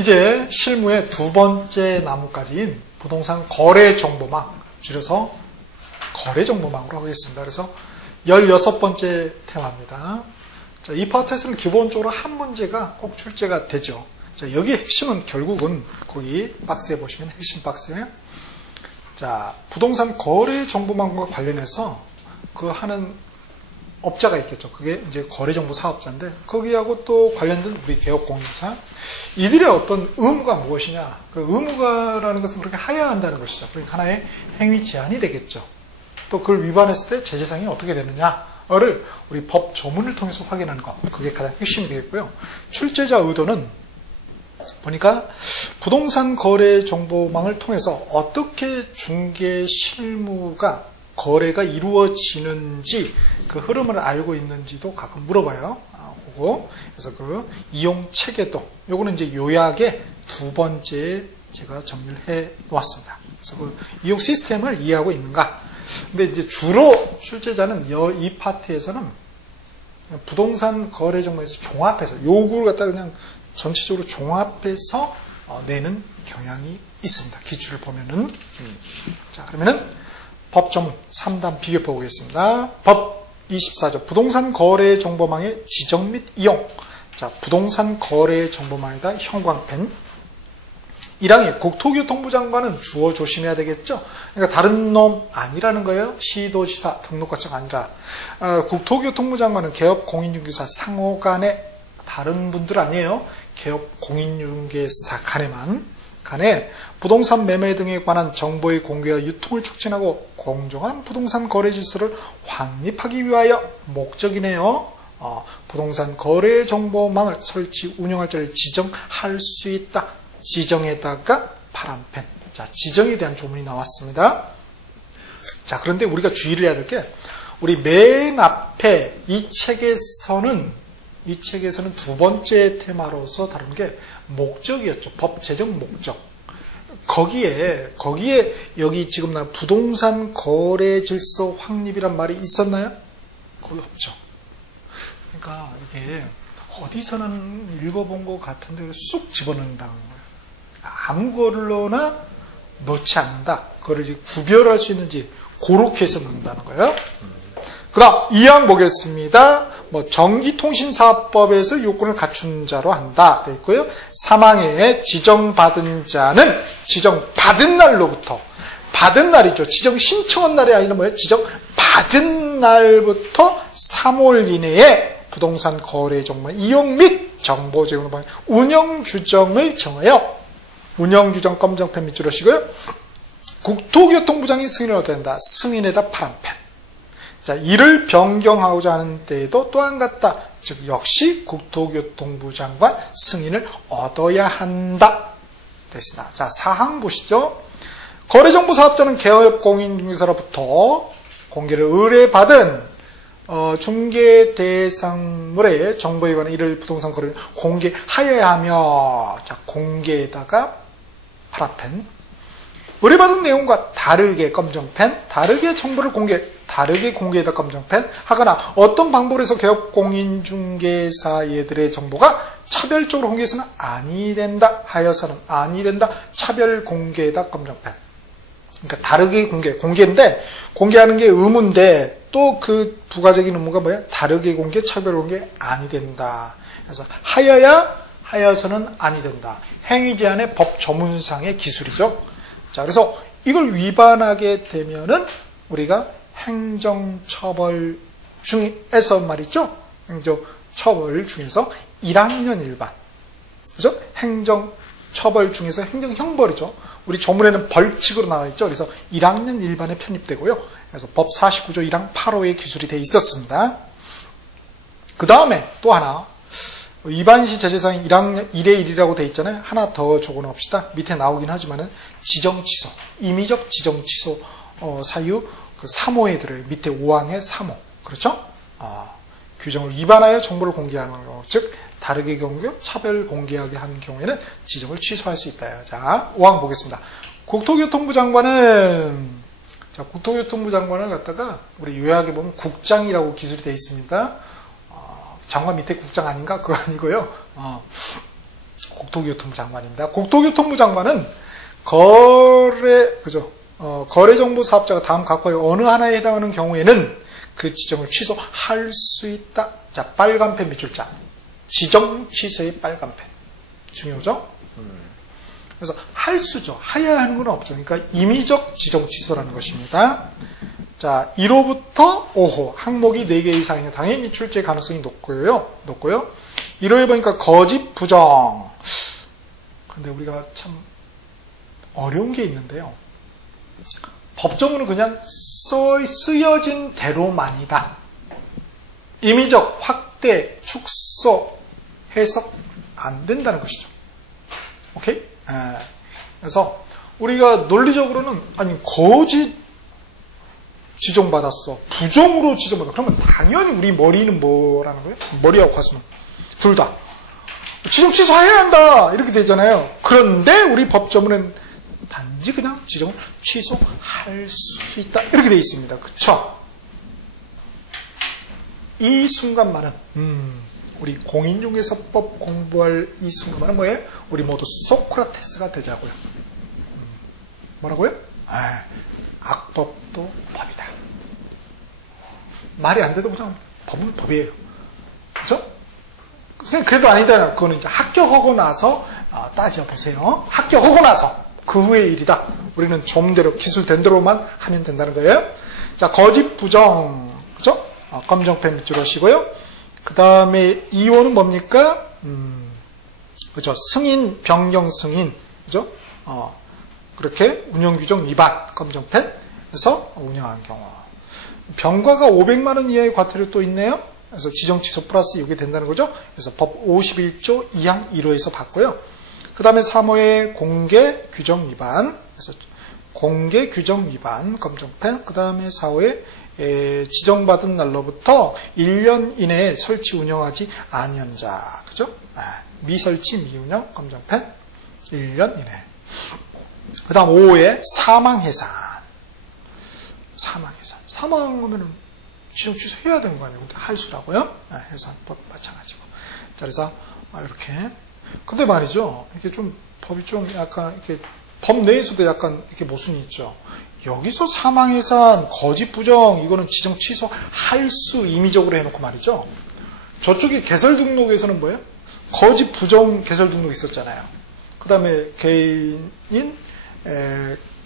이제 실무의 두 번째 나무까지인 부동산 거래 정보망, 줄여서 거래 정보망으로 하겠습니다. 그래서 16번째 테마입니다. 자, 이 파트에서는 기본적으로 한 문제가 꼭 출제가 되죠. 자, 여기 핵심은 결국은 거기 박스에 보시면 핵심 박스에 자, 부동산 거래 정보망과 관련해서 그 하는 업자가 있겠죠. 그게 이제 거래정보 사업자인데 거기하고 또 관련된 우리 개업공인사 이들의 어떤 의무가 무엇이냐. 그 의무가라는 것은 그렇게 하여야 한다는 것이죠. 그러니까 하나의 행위 제한이 되겠죠. 또 그걸 위반했을 때 제재상이 어떻게 되느냐를 우리 법 조문을 통해서 확인하는 것. 그게 가장 핵심이 되겠고요. 출제자 의도는 보니까 부동산 거래 정보망을 통해서 어떻게 중개 실무가 거래가 이루어지는지 그 흐름을 알고 있는지도 가끔 물어봐요. 그래서 그 이용 체계도 요거는 이제 요약의 두 번째 제가 정리를 해 놓았습니다. 그래서 그 이용 시스템을 이해하고 있는가. 근데 이제 주로 출제자는 이 파트에서는 부동산 거래 정보에서 종합해서 요구를 갖다 그냥 전체적으로 종합해서 내는 경향이 있습니다. 기출을 보면은. 자, 그러면은 법 전문 3단 비교해 보겠습니다. 법 24조 부동산 거래 정보망의 지정 및 이용. 자, 부동산 거래 정보망에다 형광펜. 1항에 국토교통부 장관은 주어 조심해야 되겠죠. 그러니까 다른 놈 아니라는 거예요. 시도지사 등록과정 아니라. 국토교통부 장관은 개업 공인중개사 상호 간에 다른 분들 아니에요. 개업 공인중개사 간에 부동산 매매 등에 관한 정보의 공개와 유통을 촉진하고 공정한 부동산 거래 질서를 확립하기 위하여 목적이네요. 부동산 거래 정보망을 설치 운영할 자를 지정할 수 있다. 지정에다가 파란펜. 자, 지정에 대한 조문이 나왔습니다. 자, 그런데 우리가 주의를 해야 될 게 우리 맨 앞에 이 책에서는 두 번째 테마로서 다룬 게 목적이었죠. 법 제정 목적. 거기에 여기 지금 나 부동산 거래 질서 확립이란 말이 있었나요? 거기 없죠. 그러니까 이게 어디서는 읽어본 것 같은데 쑥 집어넣는다는 거예요. 아무 걸로나 넣지 않는다. 그걸 이제 구별할 수 있는지 그렇게 해서 넣는다는 거예요. 그 다음 2항 보겠습니다. 전기통신사업법에서 요건을 갖춘 자로 한다 되어 있고요. 3항에 지정받은 자는 지정받은 날로부터 받은 날이죠. 지정 신청한 날이 아니라 뭐예요? 지정받은 날부터 3월 이내에 부동산 거래 정보 이용 및 정보 제공을 방해 운영 규정을 정하여 운영 규정 검정펜 밑줄을 하시고요. 국토교통부장이 승인을 얻어야 된다. 승인에다 파란펜. 자, 이를 변경하고자 하는 때에도 또한 같다. 즉 역시 국토교통부 장관 승인을 얻어야 한다. 됐습니다. 자, 4항 보시죠. 거래정보 사업자는 개업 공인중개사로부터 공개를 의뢰받은 중개 대상물의 정보에 관한 이를 부동산 거래를 공개하여야 하며, 자, 공개에다가 파란펜. 의뢰받은 내용과 다르게 검정펜, 다르게 정보를 다르게 공개에다 검정펜 하거나 어떤 방법으로 해서 개업 공인중개사들의 정보가 차별적으로 공개해서는 아니 된다. 하여서는 아니 된다. 차별 공개에다 검정펜. 그러니까 다르게 공개인데 공개하는 게 의무인데 또 그 부가적인 의무가 뭐야? 다르게 공개, 차별 공개 아니 된다. 그래서 하여서는 아니 된다. 행위 제한의 법 조문상의 기술이죠. 자, 그래서 이걸 위반하게 되면은 우리가 행정처벌 중에서 말이죠. 행정처벌 중에서 1학년 일반. 그죠? 행정처벌 중에서 행정형벌이죠. 우리 조문에는 벌칙으로 나와 있죠. 그래서 1학년 일반에 편입되고요. 그래서 법 49조 1항 8호의 기술이 되어 있었습니다. 그 다음에 또 하나. 위반시 제재사항 1학년 1의 1이라고 되어 있잖아요. 하나 더 적어 놓읍시다. 밑에 나오긴 하지만은 지정 취소, 임의적 지정 취소 사유 그 3호에 들어요. 밑에 5항의 3호. 그렇죠? 규정을 위반하여 정보를 공개하는 경우, 즉 다르게 공개, 차별 공개하게 한 경우에는 지정을 취소할 수 있다. 자, 5항 보겠습니다. 국토교통부 장관은 국토교통부 장관을 갖다가 우리 요약에 보면 국장이라고 기술이 되어 있습니다. 장관 밑에 국장 아닌가? 그거 아니고요. 국토교통부 장관입니다. 국토교통부 장관은 거래정보 사업자가 다음 각과의 어느 하나에 해당하는 경우에는 그 지정을 취소할 수 있다. 자, 빨간펜 밑줄 자. 지정 취소의 빨간펜. 중요하죠? 그래서 할 수죠. 하야 하는 건 없죠. 그러니까 임의적 지정 취소라는 것입니다. 자, 1호부터 5호 항목이 4개 이상이면 당연히 출제 가능성이 높고요. 1호에 보니까 거짓 부정. 근데 우리가 참 어려운 게 있는데요. 법조문은 그냥 쓰여진 대로만이다. 임의적 확대, 축소, 해석 안 된다는 것이죠. 오케이? 그래서 우리가 논리적으로는 아니 거짓 지정받았어. 부정으로 지정받았어. 그러면 당연히 우리 머리는 뭐라는 거예요? 머리하고 가슴은 둘 다 지정 취소해야 한다. 이렇게 되잖아요. 그런데 우리 법조문은 단지 그냥 지정 취소할 수 있다. 이렇게 되어 있습니다. 그쵸? 이 순간만은 우리 공인중개사법 공부할 이 순간만은 뭐예요? 우리 모두 소크라테스가 되자고요. 뭐라고요? 악법도 법이다. 말이 안 돼도 그냥 법은 법이에요. 그죠? 그래도 아니다. 그거는 이제 합격하고 나서 따져보세요. 합격하고 나서 그 후의 일이다. 우리는 좀대로 기술된 대로만 하면 된다는 거예요. 자, 거짓 부정. 그죠? 검정펜 밑줄 하시고요. 그 다음에 2호는 뭡니까? 그죠? 승인, 변경 승인. 그죠? 그렇게 운영규정 위반. 검정펜. 해서 운영한 경우. 병과가 500만원 이하의 과태료 또 있네요. 그래서 지정 취소 플러스 이게 된다는 거죠. 그래서 법 51조 2항 1호에서 봤고요. 그 다음에 3호의 공개 규정 위반. 그래서 공개 규정 위반. 검정펜. 그 다음에 4호의 지정받은 날로부터 1년 이내에 설치 운영하지 아니한 자. 그죠? 미설치 미운영. 검정펜. 1년 이내. 그 다음 5호의 사망해산. 사망해산. 사망하면은 지정 취소해야 되는 거 아니에요? 근데 할수라고요? 해산법 마찬가지고. 자, 그래서 이렇게. 근데 말이죠. 이게 좀 법이 좀 약간 이렇게 법 내에서도 약간 이렇게 모순이 있죠. 여기서 사망해산, 거짓 부정 이거는 지정 취소할 수 임의적으로 해놓고 말이죠. 저쪽에 개설 등록에서는 뭐예요? 거짓 부정 개설 등록 있었잖아요. 그 다음에 개인인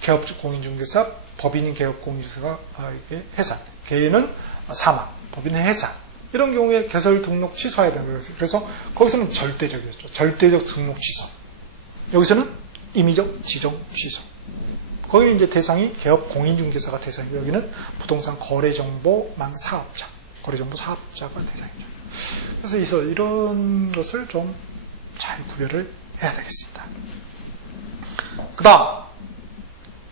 개업 공인중개사, 법인인 개업 공인중개사가 이게 해산. 개인은 사망, 법인은 해산. 이런 경우에 개설 등록 취소해야 되는 거예요. 그래서 거기서는 절대적이었죠. 절대적 등록 취소. 여기서는 임의적 지정 취소. 거기는 이제 대상이 개업 공인중개사가 대상이고 여기는 부동산 거래정보망 사업자, 거래정보 사업자가 대상이죠. 그래서 이런 것을 좀 잘 구별을 해야 되겠습니다. 그 다음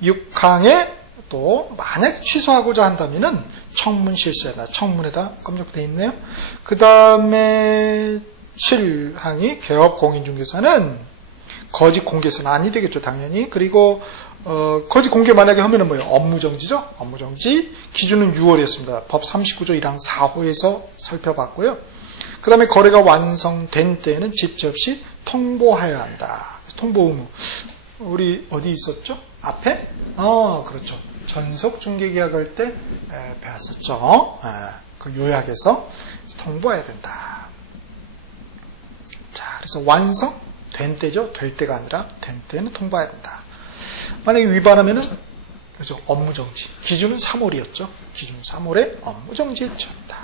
6항에 또 만약에 취소하고자 한다면은 청문 실시하다. 청문에다 검역되어 있네요. 그 다음에 7항이 개업 공인중개사는 거짓 공개서는 아니 되겠죠, 당연히. 그리고 거짓 공개 만약에 하면은 뭐예요? 업무정지죠? 업무정지. 기준은 6월이었습니다. 법 39조 1항 4호에서 살펴봤고요. 그 다음에 거래가 완성된 때에는 집제 없이 통보해야 한다. 통보 의무. 우리 어디 있었죠? 앞에? 그렇죠. 전속 중개 계약할 때 배웠었죠. 그 요약에서 통보해야 된다. 자, 그래서 완성된 때죠. 될 때가 아니라 된 때는 통보해야 된다. 만약에 위반하면은 그렇죠. 업무정지. 기준은 3월이었죠. 기준 3월에 업무정지에 처한다.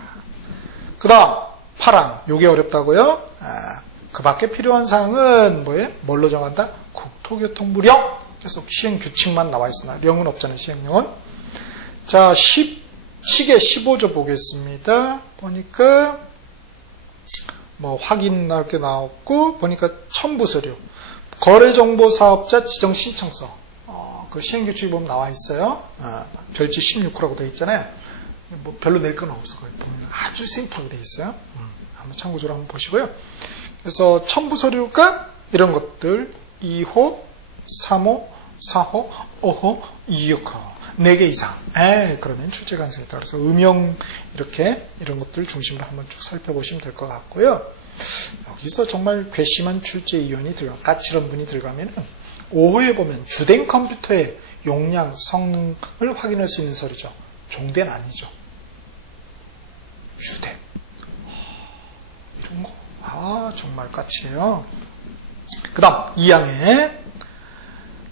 그 다음 8항. 요게 어렵다고요? 그 밖에 필요한 사항은 뭐예요? 뭘로 정한다? 국토교통부령. 그래서 시행규칙만 나와 있으나 령은 없잖아요. 시행령은. 자, 시계 15조 보겠습니다. 보니까 뭐 확인 나올 게 나왔고 보니까 첨부서류. 거래정보사업자 지정신청서. 그 시행규칙이 보면 나와 있어요. 별지 16호라고 되어 있잖아요. 뭐 별로 낼 건 없어. 보면 아주 심플하게 되어 있어요. 한번 참고적으로 한번 보시고요. 그래서 첨부서류가 이런 것들 2호, 3호, 4호, 5호, 6호. 4개 이상. 그러면 출제 가능성이 있다. 그래서 음영 이렇게 이런 것들 중심으로 한번 쭉 살펴보시면 될 것 같고요. 여기서 정말 괘씸한 출제 이론이 들어가, 까칠한 들어가면은 오후에 보면 주된 컴퓨터의 용량, 성능을 확인할 수 있는 서류죠. 종대는 아니죠. 주대. 이런 거. 정말 까칠해요. 그 다음, 2항에.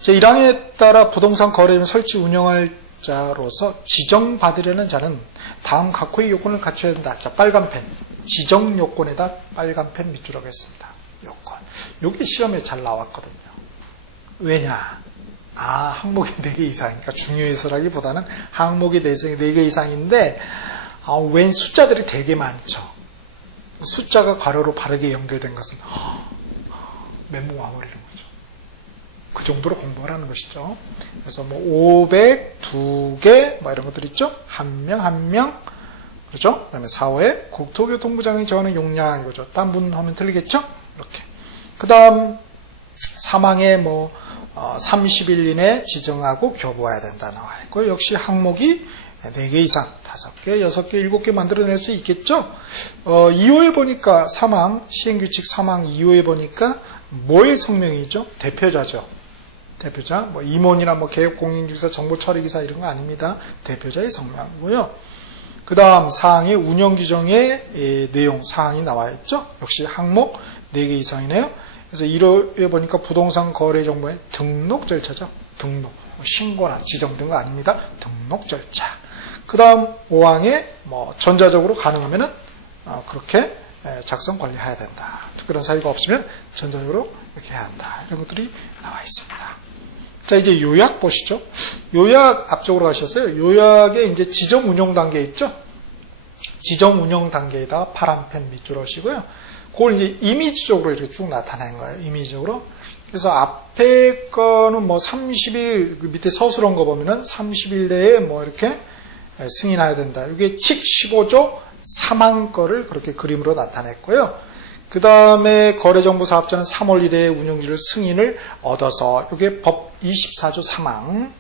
1항에 따라 부동산 거래를 설치 운영할 자로서 지정받으려는 자는 다음 각호의 요건을 갖춰야 된다. 자, 빨간 펜. 지정 요건에다 빨간 펜 밑줄 하겠습니다. 요건. 요게 시험에 잘 나왔거든요. 왜냐? 항목이 4개 이상이니까 중요해서라기보다는 항목이 4개 이상인데, 웬 숫자들이 되게 많죠. 숫자가 괄호로 바르게 연결된 것은 멘붕 와버리는 거죠. 그 정도로 공부하라는 것이죠. 그래서 500, 2개, 이런 것들 있죠. 한 명. 그렇죠? 그 다음에 4호에 국토교통부장이 정하는 용량 이거죠. 딴 분 하면 틀리겠죠? 이렇게. 그 다음, 3항에 30일 이내 지정하고 교부해야 된다 나와 있고, 역시 항목이 4개 이상, 5개, 6개, 7개 만들어낼 수 있겠죠? 2호에 보니까 3항, 시행규칙 3항 2호에 보니까 뭐의 성명이죠? 대표자죠. 대표자, 임원이나 개업공인중개사, 정보처리기사 이런 거 아닙니다. 대표자의 성명이고요. 그 다음 4항의 운영규정의 내용, 사항이 나와 있죠? 역시 항목 4개 이상이네요. 그래서 1호에 보니까 부동산 거래 정보의 등록 절차죠. 등록. 신고나 지정된 거 아닙니다. 등록 절차. 그 다음 5항에 전자적으로 가능하면은 그렇게 작성 관리해야 된다. 특별한 사유가 없으면 전자적으로 이렇게 해야 한다. 이런 것들이 나와 있습니다. 자, 이제 요약 보시죠. 요약 앞쪽으로 가셨어요. 요약에 이제 지정 운영 단계 있죠? 지정 운영 단계에다가 파란 펜 밑줄 하시고요. 그걸 이제 이미지적으로 이렇게 쭉 나타낸 거예요. 이미지적으로. 그래서 앞에 거는 30일, 밑에 서술한 거 보면은 30일 내에 이렇게 승인해야 된다. 이게 칙 15조 3항 거를 그렇게 그림으로 나타냈고요. 그 다음에 거래정보 사업자는 3월 1일에 운영지를 승인을 얻어서 이게 법 24조 3항.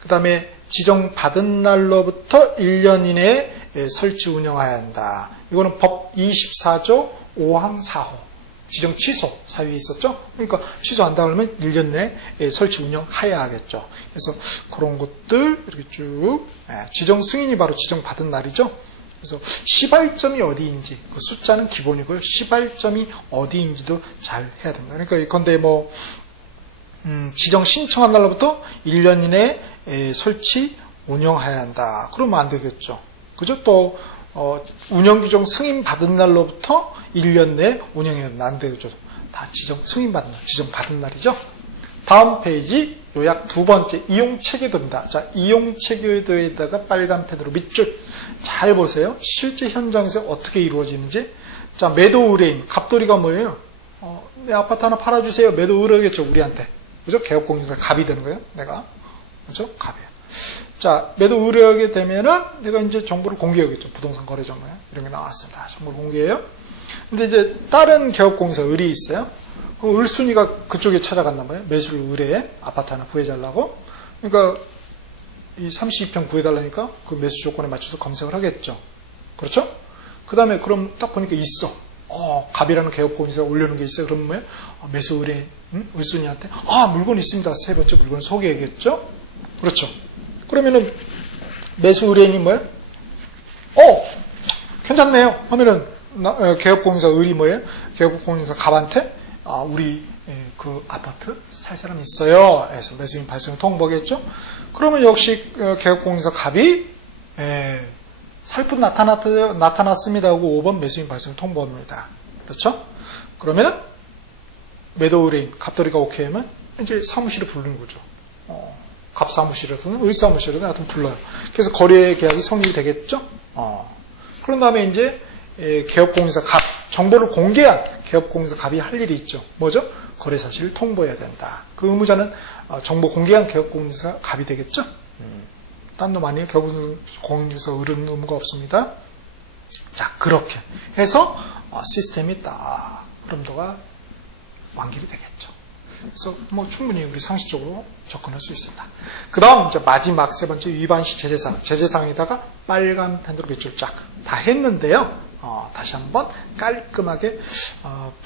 그 다음에 지정받은 날로부터 1년 이내에 설치 운영해야 한다. 이거는 법 24조 5항 4호. 지정 취소 사유에 있었죠. 그러니까 취소한다 그러면 1년 내에 설치 운영해야 하겠죠. 그래서 그런 것들 이렇게 쭉 지정 승인이 바로 지정받은 날이죠. 그래서 시발점이 어디인지 그 숫자는 기본이고요. 시발점이 어디인지도 잘 해야 됩니다. 그러니까 건데 지정 신청한 날로부터 1년 이내에 설치 운영해야 한다. 그러면 안 되겠죠. 그죠? 또 운영규정 승인 받은 날로부터 1년 내에 운영해야 된다. 안 되겠죠. 다 지정 승인 받은 날, 지정 받은 날이죠. 다음 페이지 요약 2번째 이용 체계도입니다. 자, 이용 체계도에다가 빨간 펜으로 밑줄 잘 보세요. 실제 현장에서 어떻게 이루어지는지. 자, 매도 의뢰인 갑돌이가 뭐예요? 내 아파트 하나 팔아주세요. 매도 의뢰겠죠, 우리한테. 그죠? 개업공인중개사 갑이 되는 거예요, 내가. 그죠? 갑이에요. 자, 매도 의뢰하게 되면은 내가 이제 정보를 공개하겠죠. 부동산 거래 정보에 이런 게 나왔습니다. 정보를 공개해요. 근데 이제 다른 개업공인사 을이 있어요. 그럼 을순이가 그쪽에 찾아갔나 봐요. 매수를 의뢰해. 아파트 하나 구해달라고. 그러니까 이 32평 구해달라니까 그 매수 조건에 맞춰서 검색을 하겠죠. 그렇죠? 그 다음에 그럼 딱 보니까 있어. 갑이라는 개업공인사가 올려놓은 게 있어요. 그럼 뭐예요? 매수 의뢰인 을순이한테 물건 있습니다. 세 번째 물건을 소개하겠죠. 그렇죠. 그러면은 매수 의뢰인이 뭐예요? 괜찮네요. 하면은 개업공인사 을이 뭐예요? 개업공인사 갑한테 우리 그 아파트 살 사람 있어요. 해서 매수인 발생 통보겠죠. 그러면 역시 개업공인사 갑이 살 분 나타났습니다 하고 5번 매수인 발생 통보합니다. 그렇죠? 그러면은 매도 의뢰인 갑돌이가 오케이 하면 이제 사무실에 부르는 거죠. 갑 사무실에서는 의 사무실에서는 하여튼 불러요. 그래서 거래 계약이 성립이 되겠죠. 그런 다음에 이제 개업공인사 갑 정보를 공개한 개업공인사 갑이 할 일이 있죠. 뭐죠? 거래 사실을 통보해야 된다. 그 의무자는 정보 공개한 개업공인사 갑이 되겠죠. 딴 놈 아니에요. 개업공인사 을은 의무가 없습니다. 자, 그렇게 해서 시스템이 딱 흐름도가 완결이 되겠죠. 그래서 충분히 우리 상식적으로 접근할 수 있습니다. 그 다음 이제 마지막 세 번째 위반 시 제재사항. 제재사항에다가 빨간 펜으로 밑줄 쫙 다 했는데요. 다시 한번 깔끔하게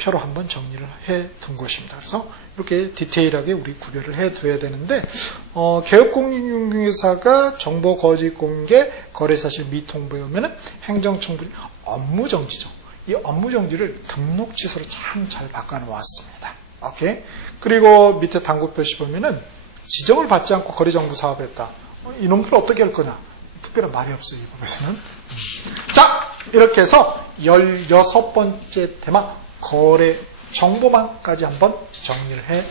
표로 한번 정리를 해 둔 것입니다. 그래서 이렇게 디테일하게 우리 구별을 해 둬야 되는데 개업공인중개사가 정보 거짓 공개, 거래사실 미통보에 오면은 행정청불 업무정지죠. 이 업무정지를 등록 취소로 참 잘 바꿔놓았습니다. 오케이. 그리고 밑에 당구 표시 보면은 지정을 받지 않고 거래정보 사업했다. 이놈들 어떻게 할 거냐? 특별한 말이 없어요. 이 법에서는. 자, 이렇게 해서 16번째 테마 거래 정보망까지 한번 정리를 해